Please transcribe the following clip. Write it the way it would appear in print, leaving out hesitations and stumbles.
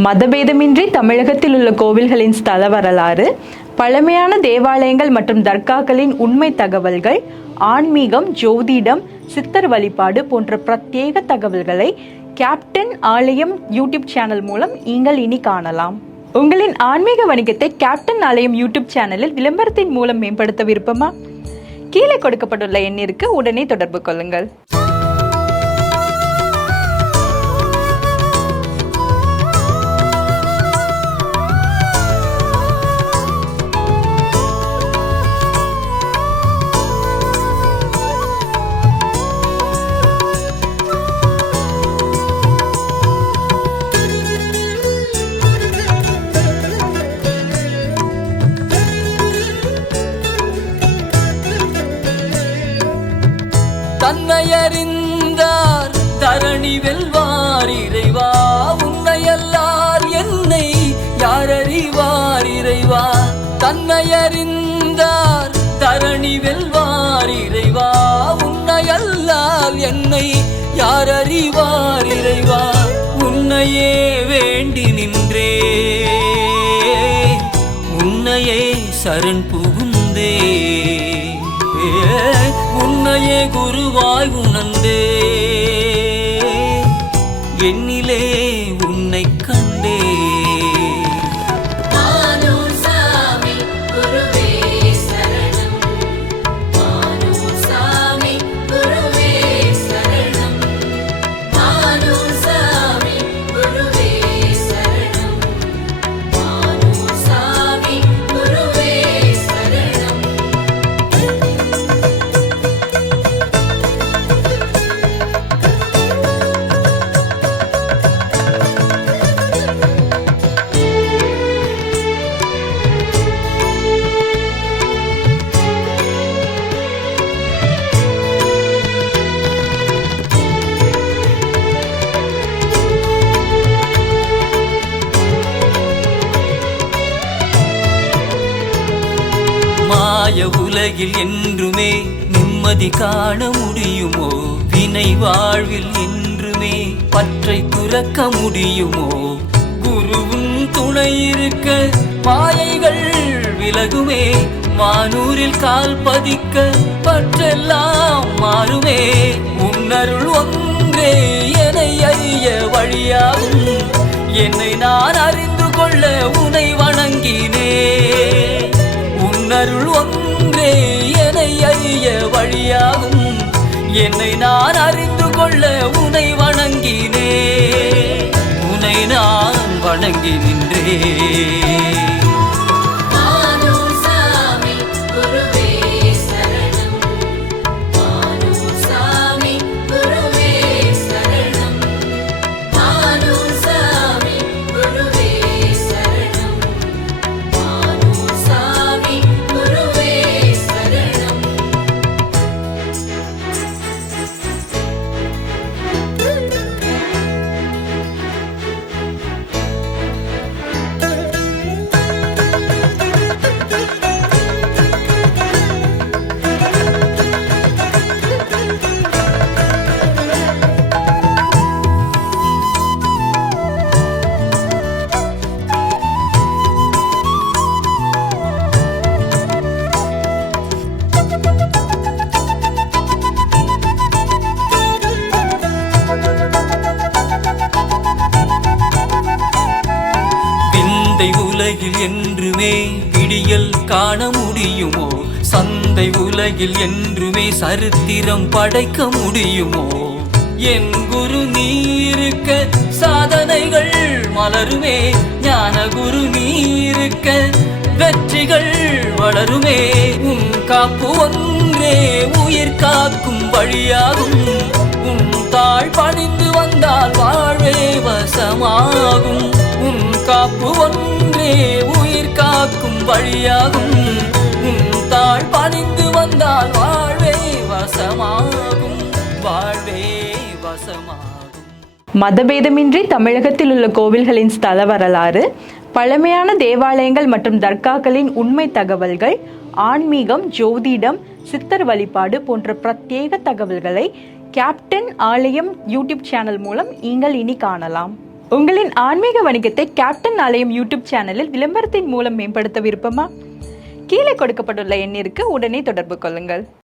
மதபேதமின்றி தமிழகத்தில் உள்ள கோவில்களின் ஸ்தல வரலாறு, பழமையான தேவாலயங்கள் மற்றும் தர்காக்களின் உண்மை தகவல்கள், ஆன்மீகம், ஜோதிடம், சித்தர் வழிபாடு போன்ற பிரத்யேக தகவல்களை கேப்டன் ஆலயம் யூடியூப் சேனல் மூலம் நீங்கள் இனி காணலாம். உங்களின் ஆன்மீக வணிகத்தை கேப்டன் ஆலயம் யூடியூப் சேனலில் விளம்பரத்தின் மூலம் மேம்படுத்த விருப்பமா? கீழே கொடுக்கப்பட்டுள்ள எண்ணிற்கு உடனே தொடர்பு கொள்ளுங்கள். தன்னையறிந்தார் தரணி வெல்வார் இறைவா, உன்னையல்லார் என்னை யார் அறிவார் இறைவா. தன்னையறிந்தார் தரணி வெல்வார் இறைவா, உன்னையல்லால் என்னை யார் அறிவார் இறைவா. உன்னையே வேண்டி நின்றே, உன்னையே சரண் புகுந்தே, உன்னையே குருவாய் உணர்ந்தே, என்னிலே உன்னை கண்டே. மாய உலகில் என்றுமே நிம்மதி காண முடியுமோ? வினை வாழ்வில் என்றுமே பற்றை துறக்க முடியுமோ? குருவும் துணை இருக்க மாயைகள் விலகுமே, மானூரில் கால் பதிக்க பற்றெல்லாம் மாறுமே. உன்னருள் ஒன்றே என்னை அறிய வழியாகும், என்னை நான் அறிந்து கொள்ள உனை வணங்கினே. உன்னருள் ஒன்றே என்னை அறிய வழியாகும், என்னை நான் அறிந்து கொள்ள உனை வணங்கினே. உனை நான் வணங்கி நின்றே. உலகில் என்றுமே விடியல் காண முடியுமோ? சந்தை உலகில் என்றுமே சரித்திரம் படைக்க முடியுமோ? என் குரு நீ இருக்க சாதனைகள் மலருமே, ஞான குரு நீ இருக்க வெற்றிகள் வளருமே. உன் காப்பு ஒன்றே உயிர் காக்கும் வழியாகும், உன் தாழ் பணிந்து வந்தால் வாழ்வே வசமாகும். உன் காப்பு ஒன்றே உயிர் காக்கும் வழியாகும், உன் தாழ் பணிந்து வந்தால் வாழ்வே வசமாகும், வாழ்வே வசமாகும். மதபேதமின்றி தமிழகத்தில் உள்ள கோவில்களின் ஸ்தல வரலாறு, பழமையான தேவாலயங்கள் மற்றும் தர்காக்களின் உண்மை தகவல்கள், ஆன்மீகம், ஜோதிடம், சித்தர் வழிபாடு போன்ற பிரத்யேக தகவல்களை கேப்டன் ஆலயம் யூடியூப் சேனல் மூலம் நீங்கள் இனி காணலாம். உங்களின் ஆன்மீக வணிகத்தை கேப்டன் ஆலயம் யூடியூப் சேனலில் விளம்பரத்தின் மூலம் மேம்படுத்த விருப்பமா? கீழே கொடுக்கப்பட்டுள்ள எண்ணிற்கு உடனே தொடர்பு கொள்ளுங்கள்.